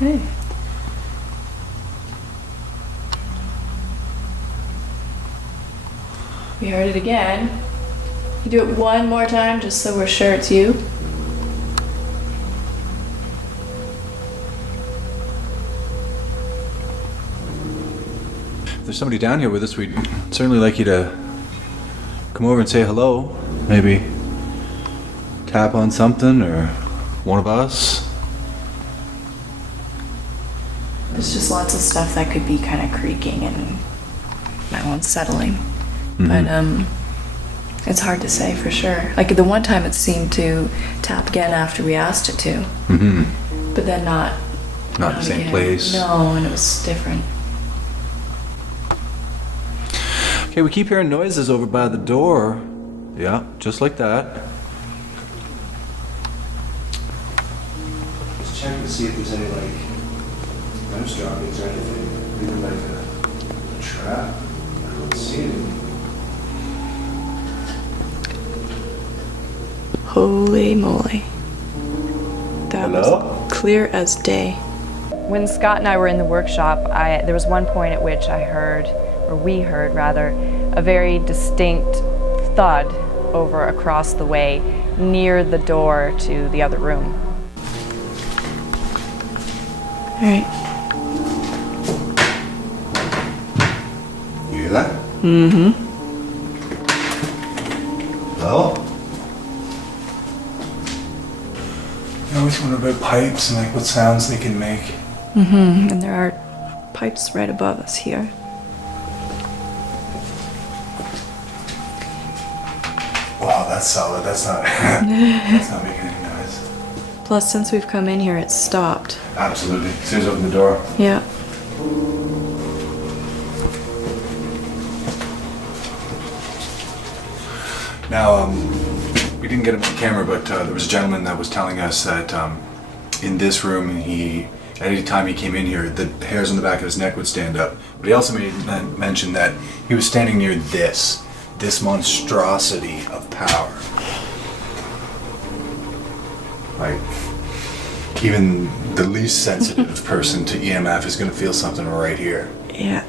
Hey. We heard it again. You do it one more time just so we're sure it's you. If there's somebody down here with us, we'd certainly like you to come over and say hello. Maybe tap on something, or one of us. There's just lots of stuff that could be kind of creaking and unsettling. But it's hard to say for sure. Like the one time it seemed to tap again after we asked it to. But then not the same again. place. No, and it was different. Okay, we keep hearing noises over by the door. Yeah, just like that. Just check to see if there's any like mouse droppings or anything. Even like a trap. I don't see anything. Holy moly. That Hello? was clear as day. When Scott and I were in the workshop, there was one point at which we heard a very distinct thud over across the way near the door to the other room. All right. You hear that? Hello? I always wonder about pipes and like what sounds they can make. And there are pipes right above us here. Wow, that's solid. That's not that's not making any noise. Plus, since we've come in here, it's stopped. Absolutely. As soon as I open the door. Yeah. Now, we didn't get him on camera, but there was a gentleman that was telling us that in this room, at any time he came in here, the hairs on the back of his neck would stand up. But he also mentioned that he was standing near this monstrosity of power. Like, even the least sensitive person to EMF is going to feel something right here. Yeah.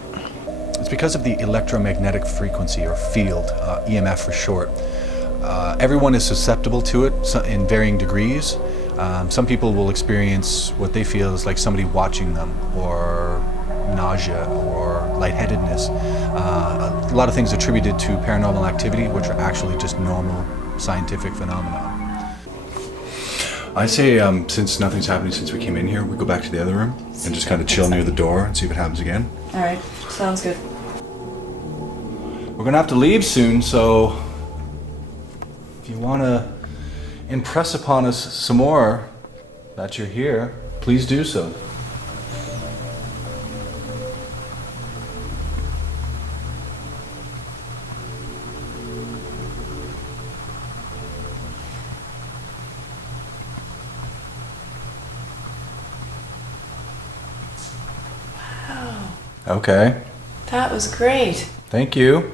It's because of the electromagnetic frequency, or field, EMF for short. Everyone is susceptible to it in varying degrees. Some people will experience what they feel is like somebody watching them, or nausea, or lightheadedness. A lot of things attributed to paranormal activity, which are actually just normal scientific phenomena. I say, since nothing's happening since we came in here, we go back to the other room and just kind of chill near the door and see what happens again. All right. Sounds good. We're gonna have to leave soon, so if you want to impress upon us some more that you're here, please do so. Wow. Okay, That was great. thank you.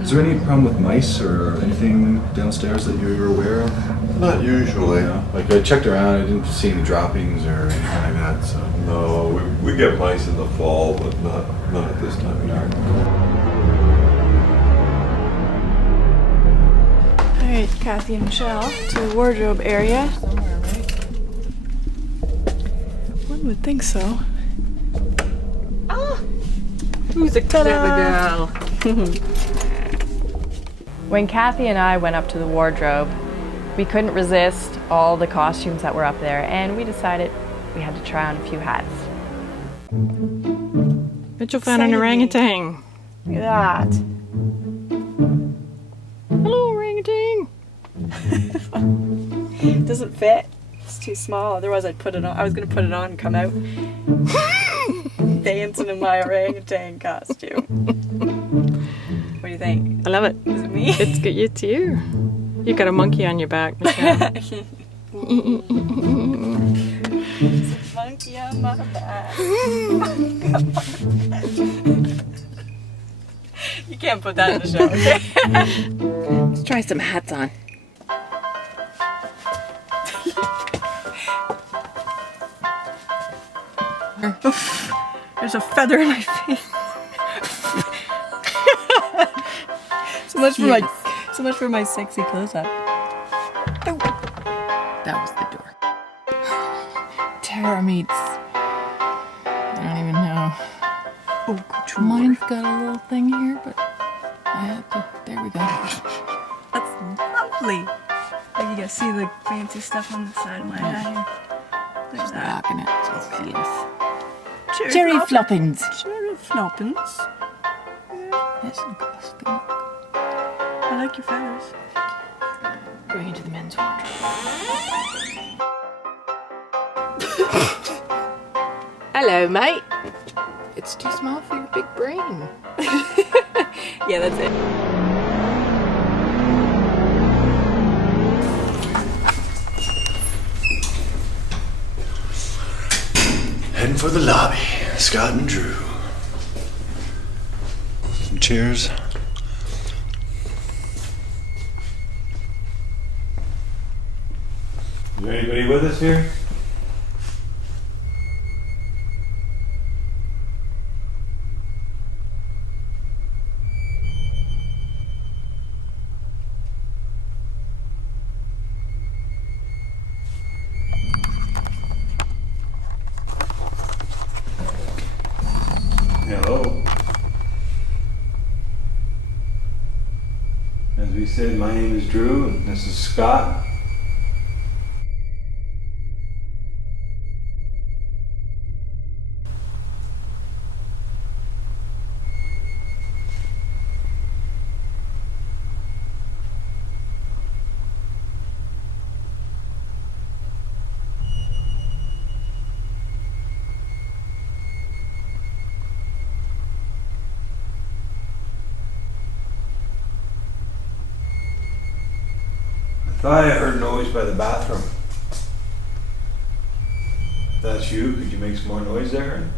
Is there any problem with mice or anything downstairs that you're aware of? Not usually. Yeah, like I checked around, I didn't see any droppings or anything like that, so. No, we get mice in the fall, but not at this time of year. All right, Kathy and Michelle, to the wardrobe area. Somewhere, right? One would think so. Who's a clever girl? When Kathy and I went up to the wardrobe, we couldn't resist all the costumes that were up there, and we decided we had to try on a few hats. Mitchell found an orangutan. Look at that. Hello, orangutan. It doesn't fit. It's too small. Otherwise, I'd put it on. I was going to put it on and come out dancing in my orangutan costume. What do you think? I love it. Is it me? It's you. You got a monkey on your back, Michelle. Monkey on my back. You can't put that in the show, okay? Let's try some hats on. There's a feather in my face. So much for my sexy close-up. That was the door. Tara meets. I don't even know. Oh, couture. Mine's got a little thing here, but I have to. There we go. That's lovely. Like you can see the fancy stuff on the side of my hat here. There's She's that. rocking it. She's yes. Cherry floppins. Cherry floppins. Yes, Nicholas. Good luck. I like your feathers. Going into the men's wardrobe. Hello, mate. It's too small for your big brain. Yeah, that's it. Heading for the lobby. Scott and Drew. Cheers. Is there anybody with us here? Hello. As we said, my name is Drew and this is Scott. I thought I heard noise by the bathroom. If that's you, could you make some more noise there?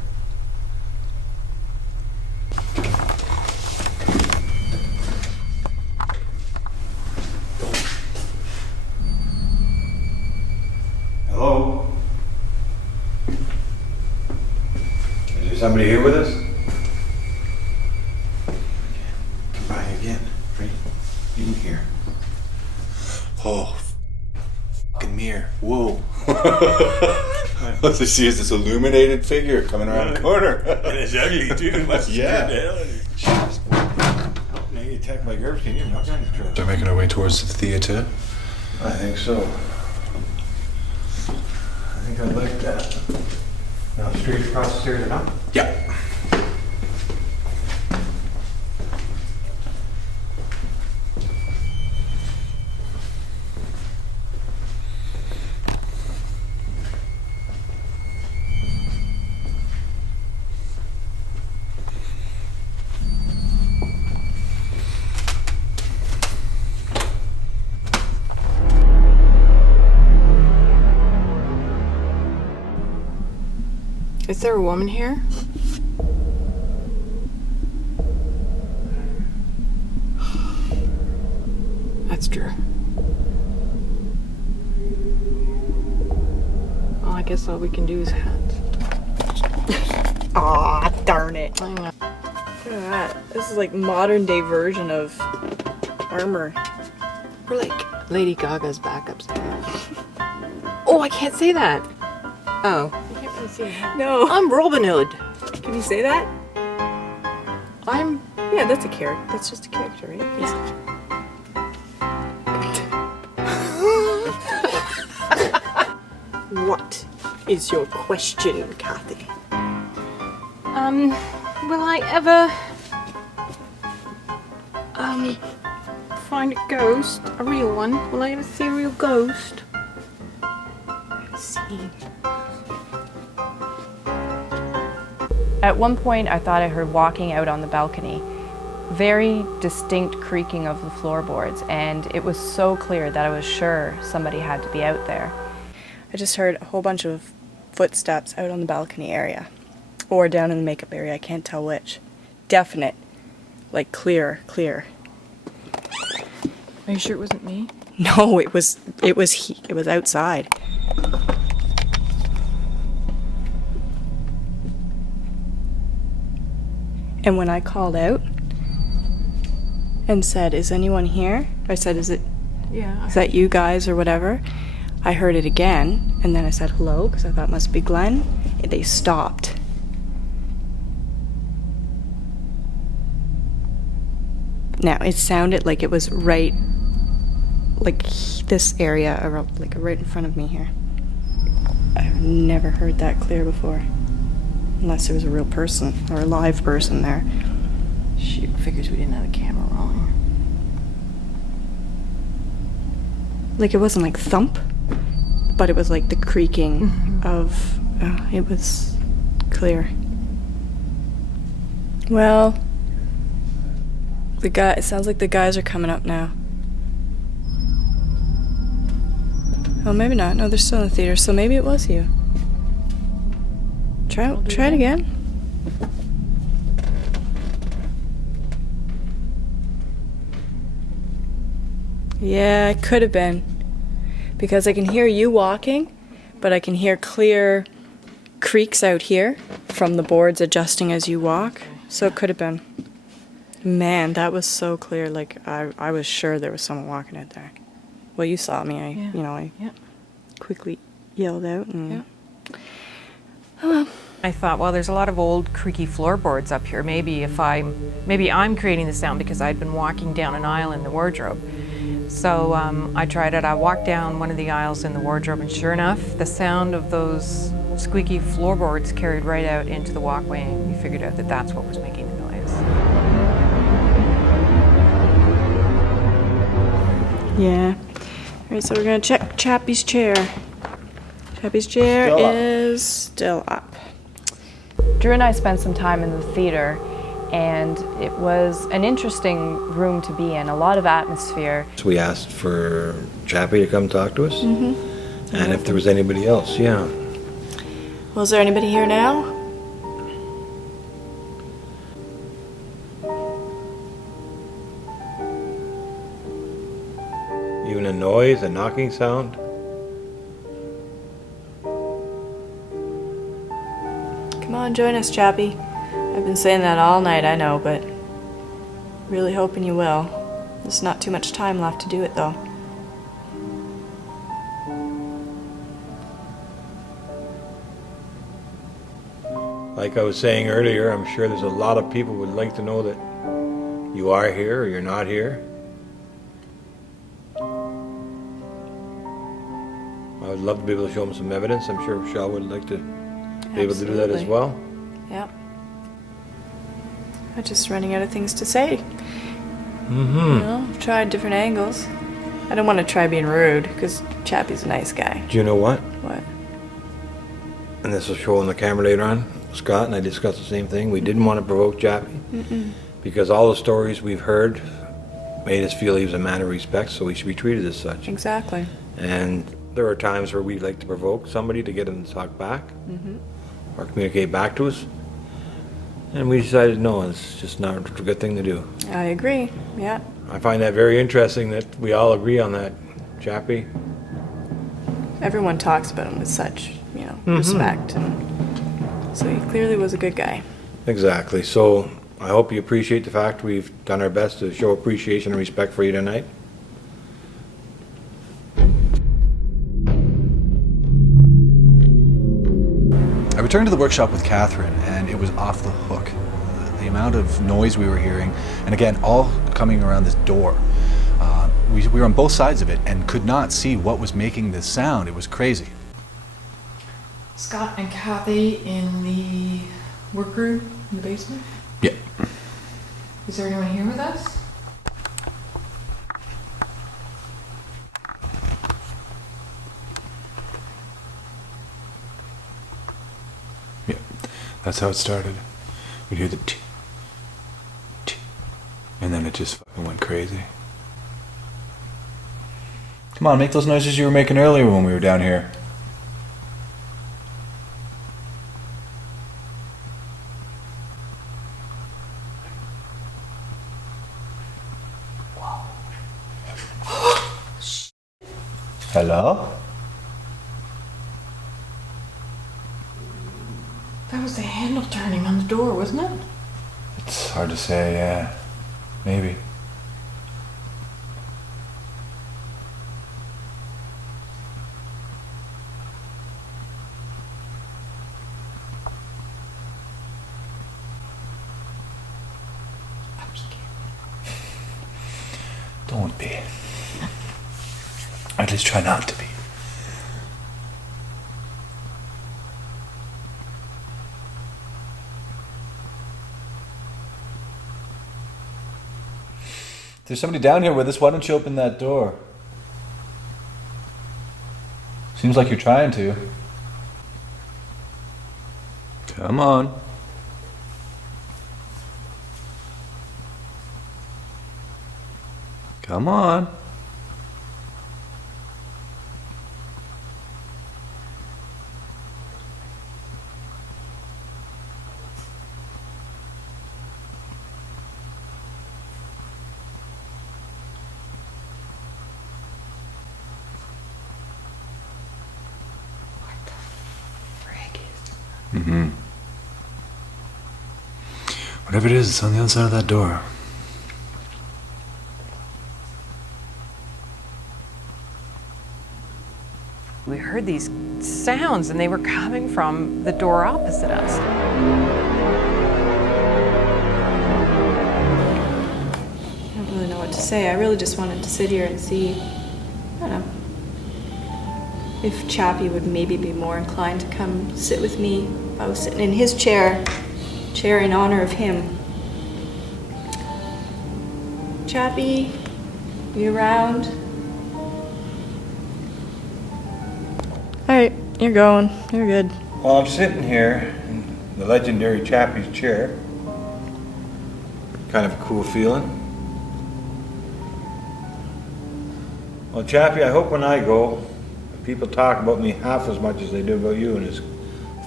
Hello? Is there somebody here with us? Try again. Right? In here. Oh, fucking mirror. Whoa. What's I see is this illuminated figure coming around the corner. And it's ugly too. Yeah. Now you attack my girls, can you knock down the truck? They're making our way towards the theatre. I think so. I think I'd like that. Now straight across the stairs and up. Yeah. Is there a woman here? That's true. Well, I guess all we can do is hats. Aw, darn it. I know. Look at that. This is like modern day version of armor. We're like Lady Gaga's backup singers. Oh, I can't say that. Oh. I can't really say that. No. I'm Robin Hood. Can you say that? I'm. Yeah, that's a character. That's just a character, right? Yeah. What is your question, Kathy? Will I ever find a ghost? A real one? Will I ever see a real ghost? See. At one point, I thought I heard walking out on the balcony, very distinct creaking of the floorboards, and it was so clear that I was sure somebody had to be out there. I just heard a whole bunch of footsteps out on the balcony area. Or down in the makeup area, I can't tell which. Definite. Like clear. Are you sure it wasn't me? No, it was outside. And when I called out and said, "Is anyone here?" I said, "Is that you guys or whatever?" I heard it again, and then I said hello because I thought it must be Glenn. And they stopped. Now, it sounded like it was right, like this area, like right in front of me here. I've never heard that clear before. Unless there was a real person, or a live person there. Shoot, figures we didn't have a camera rolling. Like, it wasn't like thump, but it was like the creaking of, it was clear. Well, it sounds like the guys are coming up now. Oh, maybe not. No, they're still in the theater, so maybe it was you. Try it again. Yeah, it could have been. Because I can hear you walking, but I can hear clear creaks out here from the boards adjusting as you walk. So it could have been. Man, that was so clear. Like, I was sure there was someone walking out there. Well, you saw me. I quickly yelled out. And oh well. I thought, well, there's a lot of old creaky floorboards up here. Maybe I'm creating the sound because I'd been walking down an aisle in the wardrobe. So I tried it. I walked down one of the aisles in the wardrobe, and sure enough, the sound of those squeaky floorboards carried right out into the walkway, and we figured out that that's what was making the noise. Yeah. All right, so we're gonna check Chappie's chair. Chappie's chair is still up. Drew and I spent some time in the theater, and it was an interesting room to be in, a lot of atmosphere. So we asked for Chappie to come talk to us, and if there was anybody else, yeah. Well, is there anybody here now? Even a noise, a knocking sound. Come on, join us, Chappie. I've been saying that all night, I know, but really hoping you will. There's not too much time left to do it, though. Like I was saying earlier, I'm sure there's a lot of people who would like to know that you are here or you're not here. I would love to be able to show them some evidence. I'm sure Michelle would like to be able to do that as well. Yep. I'm just running out of things to say. Mm-hmm. You know, I've tried different angles. I don't want to try being rude, because Chappie's a nice guy. Do you know what? What? And this will show on the camera later on. Scott and I discussed the same thing. We didn't want to provoke Chappie because all the stories we've heard made us feel he was a man of respect, so he should be treated as such. Exactly. And there are times where we'd like to provoke somebody to get them to talk back or communicate back to us. And we decided no, it's just not a good thing to do. I agree, yeah. I find that very interesting that we all agree on that, Chappie. Everyone talks about him with such, respect. And so he clearly was a good guy. Exactly. So I hope you appreciate the fact we've done our best to show appreciation and respect for you tonight. I returned to the workshop with Catherine, and it was off the hook. The amount of noise we were hearing, and again, all coming around this door. We were on both sides of it and could not see what was making this sound. It was crazy. Scott and Kathy in the workroom in the basement? Yeah. Is there anyone here with us? Yeah, that's how it started. We'd hear the t, t, and then it just fucking went crazy. Come on, make those noises you were making earlier when we were down here. Hello? That was the handle turning on the door, wasn't it? It's hard to say, yeah. Maybe. Don't be. Or at least try not to be. There's somebody down here with us. Why don't you open that door? Seems like you're trying to. Come on. Come on. Mm-hmm. Whatever it is, it's on the other side of that door. We heard these sounds and they were coming from the door opposite us. I don't really know what to say. I really just wanted to sit here and see, I don't know, if Chappie would maybe be more inclined to come sit with me if I was sitting in his chair in honor of him. Chappie, you around? Alright, you're going. You're good. Well, I'm sitting here in the legendary Chappie's chair. Kind of a cool feeling. Well, Chappie, I hope when I go, people talk about me half as much as they do about you and as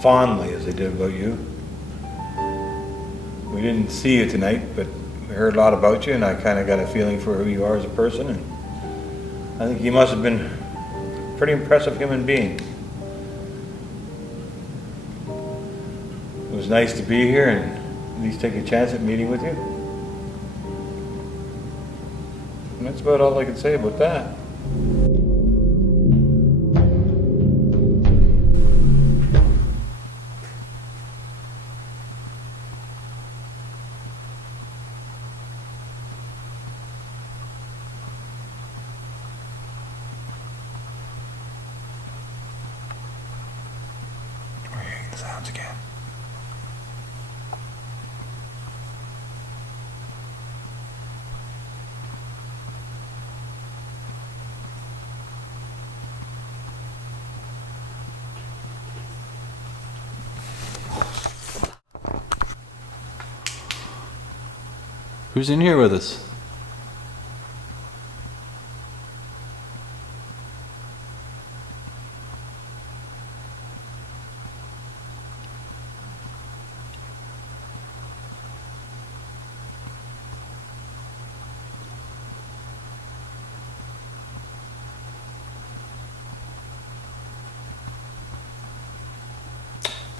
fondly as they did about you. We didn't see you tonight, but we heard a lot about you and I kind of got a feeling for who you are as a person, and I think you must have been a pretty impressive human being. It was nice to be here and at least take a chance at meeting with you. And that's about all I can say about that. We're hearing the sounds again. Who's in here with us?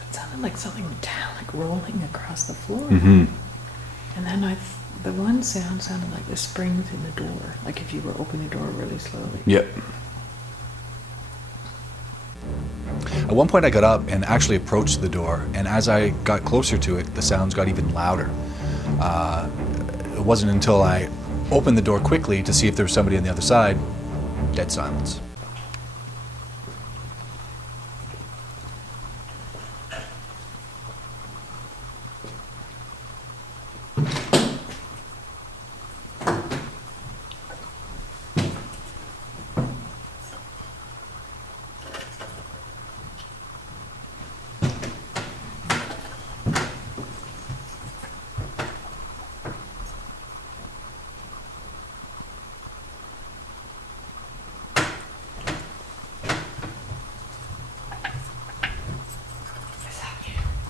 It sounded like something down, like rolling across the floor. Mm-hmm. And then the one sound sounded like the springs in the door, like if you were opening the door really slowly. Yep. At one point I got up and actually approached the door, and as I got closer to it, the sounds got even louder. It wasn't until I opened the door quickly to see if there was somebody on the other side, dead silence.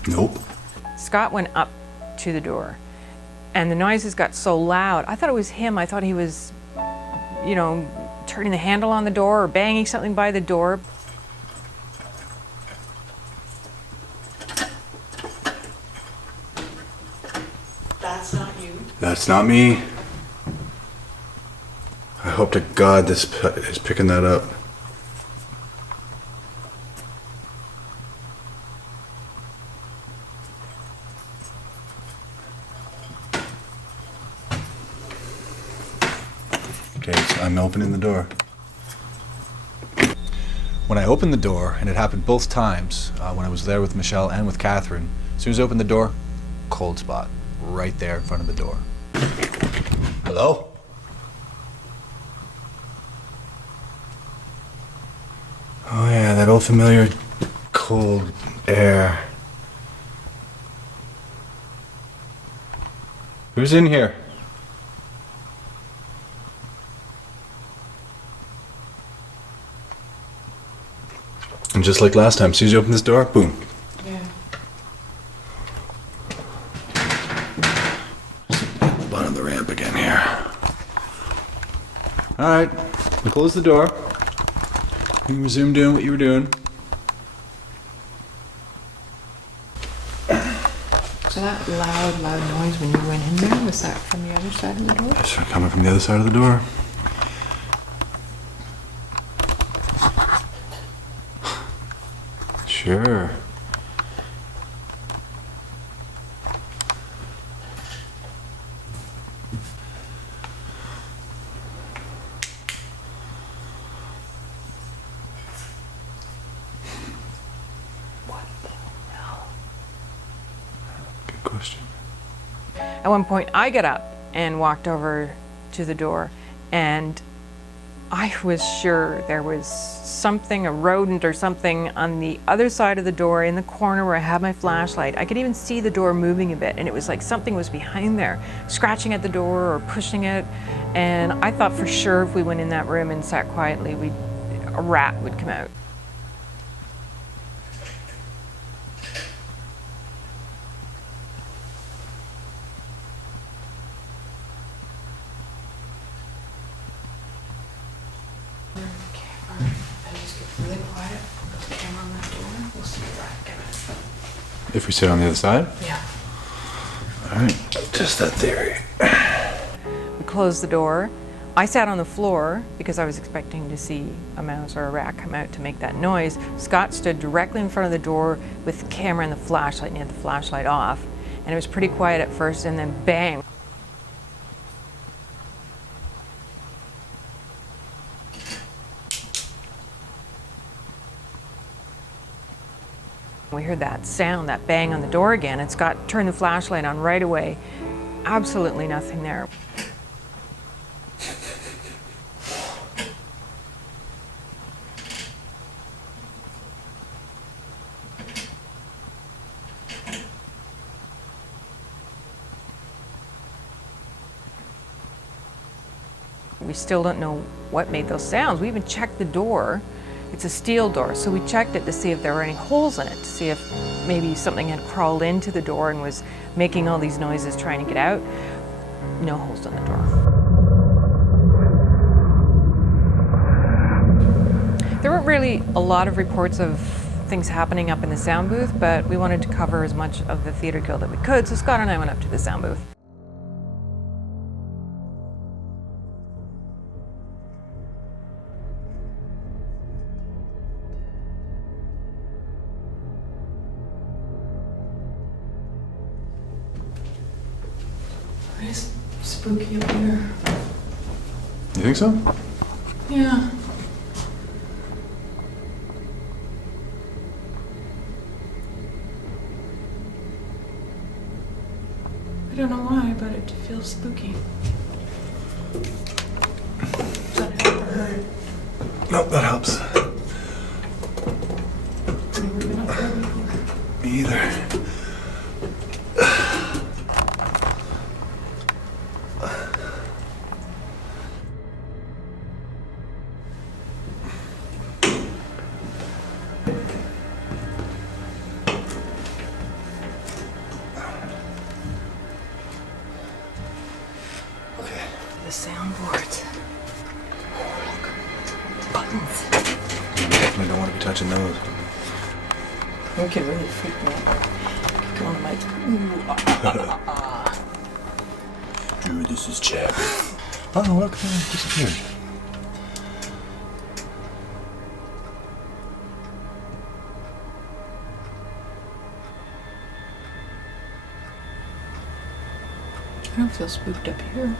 Nope. Scott went up to the door and the noises got so loud. I thought it was him. I thought he was, you know, turning the handle on the door or banging something by the door. That's That's not you. That's not me. I hope to God this is picking that up. Okay, so I'm opening the door. When I opened the door, and it happened both times, when I was there with Michelle and with Catherine, as soon as I opened the door, cold spot, right there in front of the door. Hello? Oh yeah, that old familiar cold air. Who's in here? And just like last time, as soon as you open this door, boom. Yeah. Bottom of the ramp again here. Alright, close the door. You can resume doing what you were doing. So that loud noise when you went in there, was that from the other side of the door? It's coming from the other side of the door. Sure. What the hell? Good question. At one point, I got up and walked over to the door, and I was sure there was something, a rodent or something, on the other side of the door in the corner where I had my flashlight. I could even see the door moving a bit, and it was like something was behind there, scratching at the door or pushing it. And I thought for sure if we went in that room and sat quietly, a rat would come out. Really quiet. Put the camera on that door. We'll see the rat come in. If we sit on the other side? Yeah. Alright, just that theory. We closed the door. I sat on the floor because I was expecting to see a mouse or a rat come out to make that noise. Scott stood directly in front of the door with the camera and the flashlight, and he had the flashlight off. And it was pretty quiet at first, and then bang. We heard that sound, that bang on the door again, and Scott turned the flashlight on right away. Absolutely nothing there. We still don't know what made those sounds. We even checked the door. It's a steel door, so we checked it to see if there were any holes in it, to see if maybe something had crawled into the door and was making all these noises trying to get out. No holes in the door. There weren't really a lot of reports of things happening up in the sound booth, but we wanted to cover as much of the Theatre Guild that we could, so Scott and I went up to the sound booth. It's spooky up here. You think so? Yeah. I don't know why, but it feels spooky. Does that help or hurt? Nope, that helps. I've never been up there before. Me either. The soundboards. Oh, look. Buttons. You definitely don't want to be touching those. It can really freak me out. Go on, Mike. Ooh, Dude, this is Chappie. Oh, look, it disappeared. I don't feel spooked up here.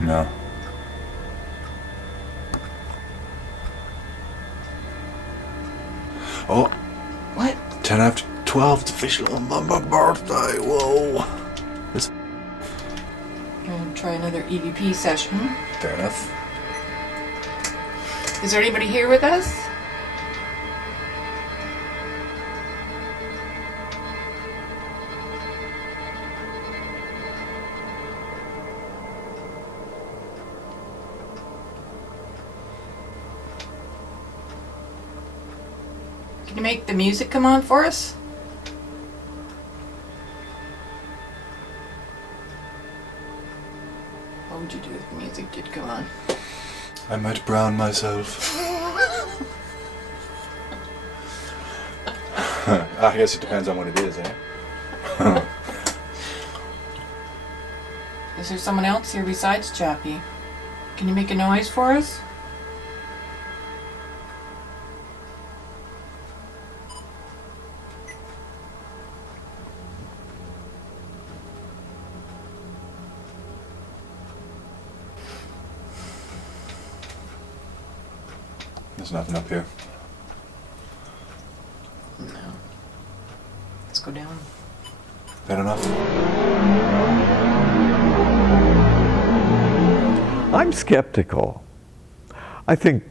No. Oh. What? 10 after 12, it's official on my birthday, whoa. Gonna try another EVP session. Fair enough. Is there anybody here with us? Can you make the music come on for us? What would you do if the music did come on? I might brown myself. I guess it depends on what it is, eh? Is there someone else here besides Chappie? Can you make a noise for us? There's nothing up here. No. Let's go down. Fair enough. I'm skeptical. I think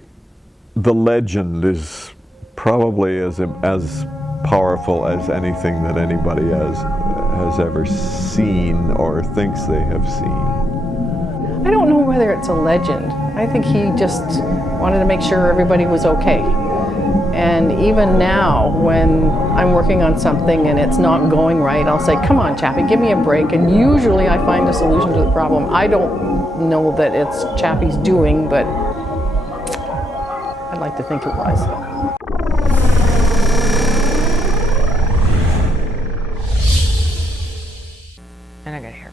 the legend is probably as powerful as anything that anybody has ever seen or thinks they have seen. I don't know whether it's a legend. I think he just wanted to make sure everybody was okay. And even now, when I'm working on something and it's not going right, I'll say, come on, Chappie, give me a break. And usually I find a solution to the problem. I don't know that it's Chappie's doing, but I'd like to think it was. And I got hair.